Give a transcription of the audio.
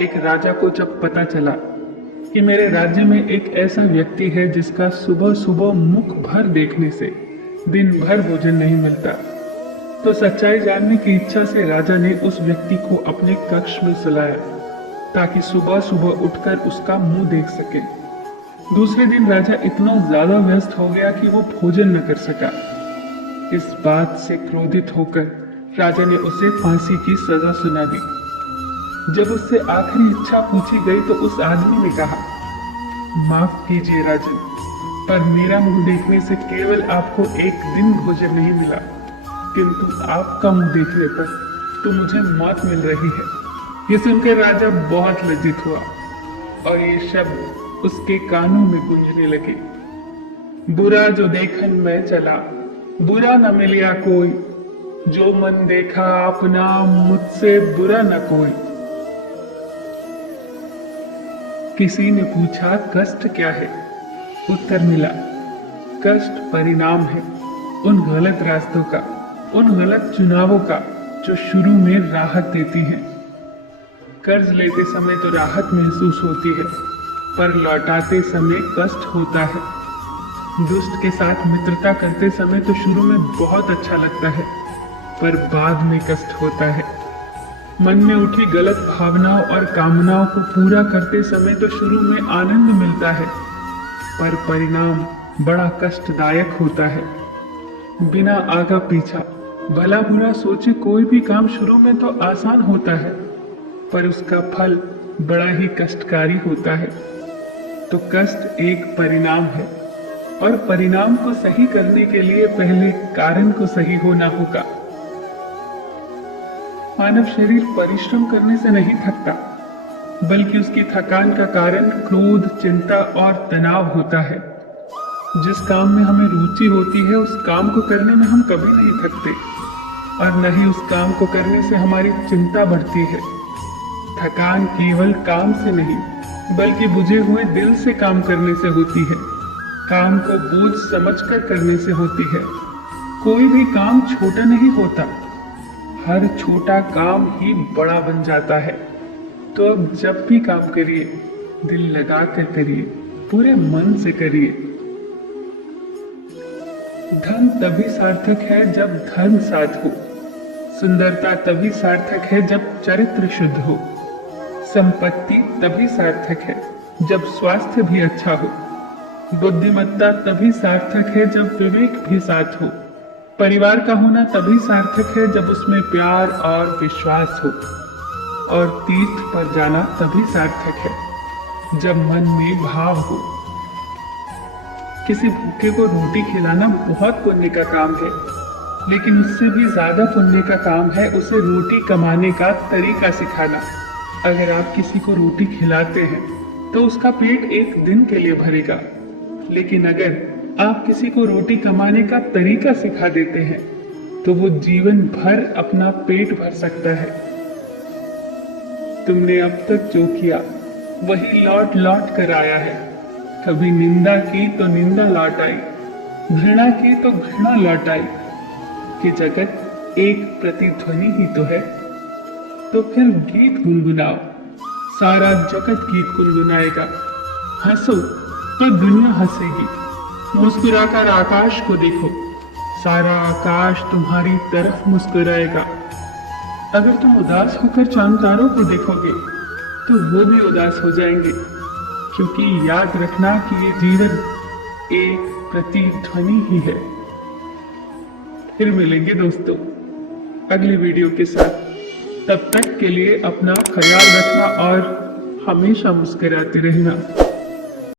एक राजा को जब पता चला कि मेरे राज्य में एक ऐसा व्यक्ति है जिसका सुबह सुबह मुख भर देखने से दिन भर भोजन नहीं मिलता, तो सच्चाई जानने की इच्छा से राजा ने उस व्यक्ति को अपने कक्ष में सुलाया ताकि सुबह सुबह उठकर उसका मुंह देख सके। दूसरे दिन राजा इतना ज्यादा व्यस्त हो गया कि वो भोजन न कर सका। इस बात से क्रोधित होकर राजा ने उसे फांसी की सजा सुना दी। जब उससे आखिरी इच्छा पूछी गई तो उस आदमी ने कहा, माफ कीजिए राजन, पर मेरा मुंह देखने से केवल आपको एक दिन भोजन नहीं मिला, किंतु आपका मुंह देखने पर तो मुझे मौत मिल रही है। ये सुनकर राजा बहुत लज्जित हुआ और ये शब्द उसके कानों में गूंजने लगे, बुरा जो देखन में चला, बुरा न मिलिया कोई, जो मन देखा अपना, मुझसे बुरा न कोई। किसी ने पूछा कष्ट क्या है? उत्तर मिला, कष्ट परिणाम है उन गलत रास्तों का, उन गलत चुनावों का जो शुरू में राहत देती हैं। कर्ज लेते समय तो राहत महसूस होती है, पर लौटाते समय कष्ट होता है। दुष्ट के साथ मित्रता करते समय तो शुरू में बहुत अच्छा लगता है, पर बाद में कष्ट होता है। मन में उठी गलत भावनाओं और कामनाओं को पूरा करते समय तो शुरू में आनंद मिलता है, पर परिणाम बड़ा कष्टदायक होता है। बिना आगा पीछा भला बुरा सोचे कोई भी काम शुरू में तो आसान होता है, पर उसका फल बड़ा ही कष्टकारी होता है। तो कष्ट एक परिणाम है और परिणाम को सही करने के लिए पहले कारण को सही होना होगा। मानव शरीर परिश्रम करने से नहीं थकता, बल्कि उसकी थकान का कारण क्रोध, चिंता और तनाव होता है। जिस काम में हमें रुचि होती है उस काम को करने में हम कभी नहीं थकते, और न ही उस काम को करने से हमारी चिंता बढ़ती है। थकान केवल काम से नहीं, बल्कि बुझे हुए दिल से काम करने से होती है। काम को बोझ समझकर करने से होती है। कोई भी काम छोटा नहीं होता, हर छोटा काम ही बड़ा बन जाता है। तो अब जब भी काम करिए, दिल लगा कर करिए, पूरे मन से करिए। धन तभी सार्थक है जब धर्म साथ हो, सुंदरता तभी सार्थक है जब चरित्र शुद्ध हो, संपत्ति तभी सार्थक है जब स्वास्थ्य भी अच्छा हो, बुद्धिमत्ता तभी सार्थक है जब विवेक भी साथ हो, परिवार का होना तभी सार्थक है जब उसमें प्यार और विश्वास हो, और तीर्थ पर जाना तभी सार्थक है जब मन में भाव हो। किसी भूखे को रोटी खिलाना बहुत पुण्य का काम है, लेकिन उससे भी ज्यादा पुण्य का काम है उसे रोटी कमाने का तरीका सिखाना। अगर आप किसी को रोटी खिलाते हैं तो उसका पेट एक दिन के लिए भरेगा, लेकिन अगर आप किसी को रोटी कमाने का तरीका सिखा देते हैं तो वो जीवन भर अपना पेट भर सकता है। तुमने अब तक जो किया वही लौट लौट कर आया है। कभी निंदा की तो निंदा लौट आई, घृणा की तो घृणा लौट आई। कि जगत एक प्रतिध्वनि ही तो है, तो फिर गीत गुनगुनाओ, सारा जगत गीत गुनगुनाएगा। हंसो तो दुनिया हंसेगी, मुस्कुराकर आकाश को देखो, सारा आकाश तुम्हारी तरफ मुस्कुराएगा। अगर तुम उदास होकर चांद तारों को देखोगे तो वो भी उदास हो जाएंगे, क्योंकि याद रखना कि ये जीवन एक प्रतिध्वनि ही है। फिर मिलेंगे दोस्तों अगले वीडियो के साथ। तब तक के लिए अपना ख्याल रखना और हमेशा मुस्कुराते रहना।